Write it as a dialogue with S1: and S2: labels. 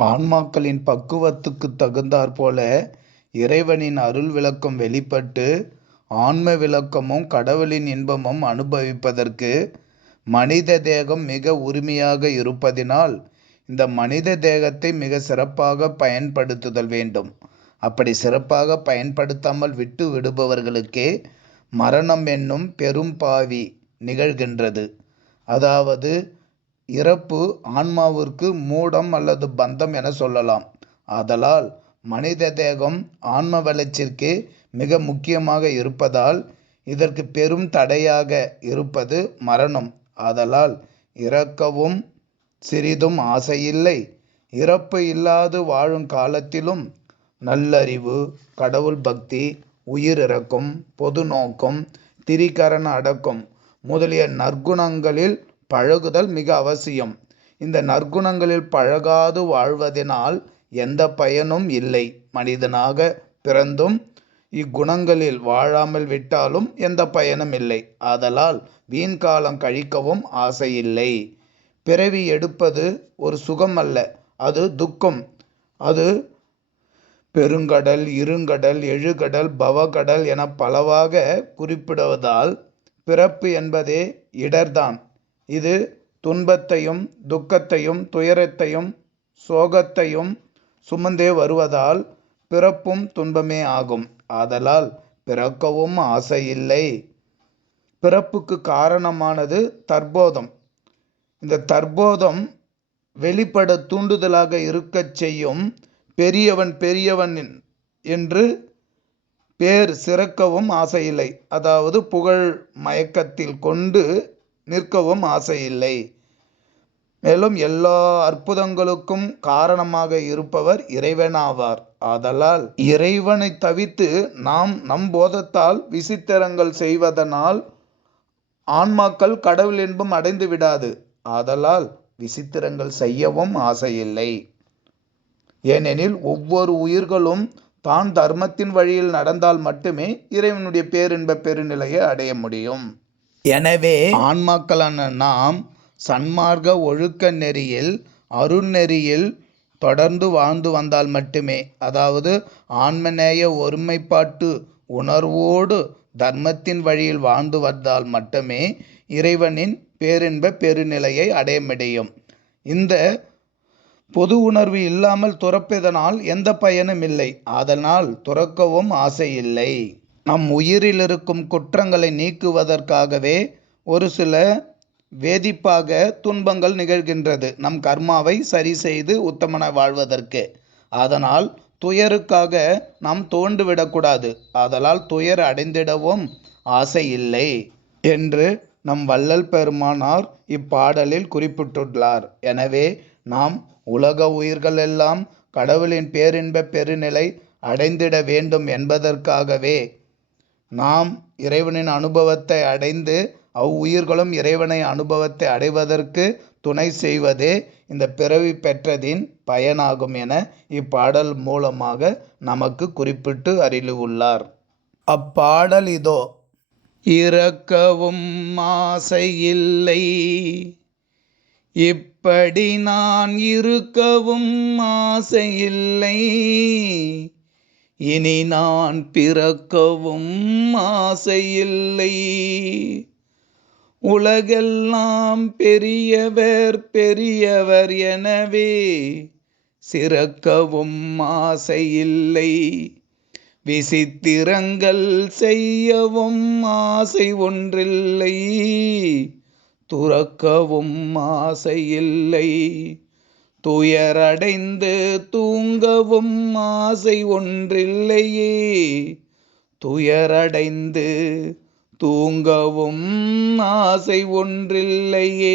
S1: ஆன்மாக்களின் பக்குவத்துக்கு தகுந்தாற் போல இறைவனின் அருள் விளக்கம் வெளிப்பட்டு ஆன்ம விளக்கமும் கடவுளின் இன்பமும் அனுபவிப்பதற்கு மனித தேகம் மிக உரிமையாக இருப்பதினால் இந்த மனித தேகத்தை மிக சிறப்பாக பயன்படுத்துதல் வேண்டும். அப்படி சிறப்பாக பயன்படுத்தாமல் விட்டு விடுபவர்களுக்கே மரணம் என்னும் பெரும் பாவி நிகழ்கின்றது. அதாவது இறப்பு ஆன்மாவிற்கு மூடம் அல்லது பந்தம் என சொல்லலாம். ஆதலால் மனித தேகம் ஆன்ம வளர்ச்சிக்கு மிக முக்கியமாக இருப்பதால் இதற்கு பெரும் தடையாக இருப்பது மரணம். ஆதலால் இறக்கவும் சிறிதும் ஆசையில்லை. இறப்பு இல்லாது வாழும் காலத்திலும் நல்லறிவு கடவுள் பக்தி உயிரிறக்கும் பொது நோக்கம் திரிகரண அடக்கம் முதலிய நற்குணங்களில் பழகுதல் மிக அவசியம். இந்த நற்குணங்களில் பழகாது வாழ்வதனால் எந்த பயனும் இல்லை. மனிதனாக பிறந்தும் இக்குணங்களில் வாழாமல் விட்டாலும் எந்த பயனும் இல்லை. ஆதலால் வீண் காலம் கழிக்கவும் ஆசையில்லை. பிறவி எடுப்பது ஒரு சுகம் அல்ல. அது துக்கம். அது பெருங்கடல் இருங்கடல் எழுகடல் பவகடல் என பலவாக குறிப்பிடுவதால் பிறப்பு என்பதே இடர்தான். இது துன்பத்தையும் துக்கத்தையும் துயரத்தையும் சோகத்தையும் சுமந்தே வருவதால் பிறப்பும் துன்பமே ஆகும். ஆதலால் பிறக்கவும் ஆசையில்லை. பிறப்புக்கு காரணமானது தற்போதம் இந்த தற்போதம் வெளிப்பட தூண்டுதலாக இருக்கச் செய்யும் பெரியவன் பெரியவன் என்று பேர் சிறக்கவும் ஆசையில்லை. அதாவது புகழ் மயக்கத்தில் கொண்டு நிற்கவும் ஆசையில்லை. மேலும் எல்லா அற்புதங்களுக்கும் காரணமாக இருப்பவர் இறைவனாவார். ஆதலால் இறைவனை தவித்து நாம் நம் போதத்தால் விசித்திரங்கள் செய்வதனால் ஆன்மாக்கள் கடவுள் இன்பம் அடைந்து விடாது. ஆதலால் விசித்திரங்கள் செய்யவும் ஆசையில்லை. ஏனெனில் ஒவ்வொரு உயிர்களும் தான் தர்மத்தின் வழியில் நடந்தால் மட்டுமே இறைவனுடைய பேரின்ப பெருநிலையை அடைய முடியும். எனவே ஆன்மாக்களான நாம் சன்மார்க்க ஒழுக்க நெறியில் அருள்நெறியில் தொடர்ந்து வாழ்ந்து வந்தால் மட்டுமே அதாவது ஆன்மநேய ஒருமைப்பாட்டு உணர்வோடு தர்மத்தின் வழியில் வாழ்ந்து வந்தால் மட்டுமே இறைவனின் பேரின்ப பெருநிலையை அடைய முடியும். இந்த பொது உணர்வு இல்லாமல் துறப்பதனால் எந்த பயனும் இல்லை. அதனால் துறக்கவும் ஆசை இல்லை. நம் உயிரில் இருக்கும் குற்றங்களை நீக்குவதற்காகவே ஒரு சில வேதிப்பாக துன்பங்கள் நிகழ்கின்றது. நம் கர்மாவை சரி செய்து உத்தமன வாழ்வதற்கு. அதனால் துயருக்காக நாம் தோண்டுவிடக்கூடாது ஆதலால் துயர் அடைந்திடவும் ஆசை இல்லை என்று நம் வள்ளல் பெருமானார் இப்பாடலில் குறிப்பிட்டுள்ளார். எனவே நாம் உலக உயிர்கள் எல்லாம் கடவுளின் பேரின்ப பெருநிலை அடைந்திட வேண்டும் என்பதற்காகவே நாம் இறைவனின் அனுபவத்தை அடைந்து அவ்வுயிர்களும் இறைவனை அனுபவத்தை அடைவதற்கு துணை செய்வதே இந்த பிறவி பெற்றதின் பயனாகும் என இப்பாடல் மூலமாக நமக்கு குறிப்பிட்டு அருளியுள்ளார் அப்பாடல் இதோ. இறக்கவும் ஆசையில்லை. இப்படி நான் இருக்கவும் ஆசையில்லை. இனி நான் பிறக்கவும் ஆசையில்லை. உலகெல்லாம் பெரியவர் பெரியவர் எனவே சிறக்கவும் ஆசையில்லை. விசித்திரங்கள் செய்யவும் ஆசை ஒன்றில்லை. துறக்கவும் ஆசையில்லை. துயரடைந்து தூங்கவும் ஆசை ஒன்றில்லையே. துயரடைந்து தூங்கவும் ஆசை ஒன்றில்லையே.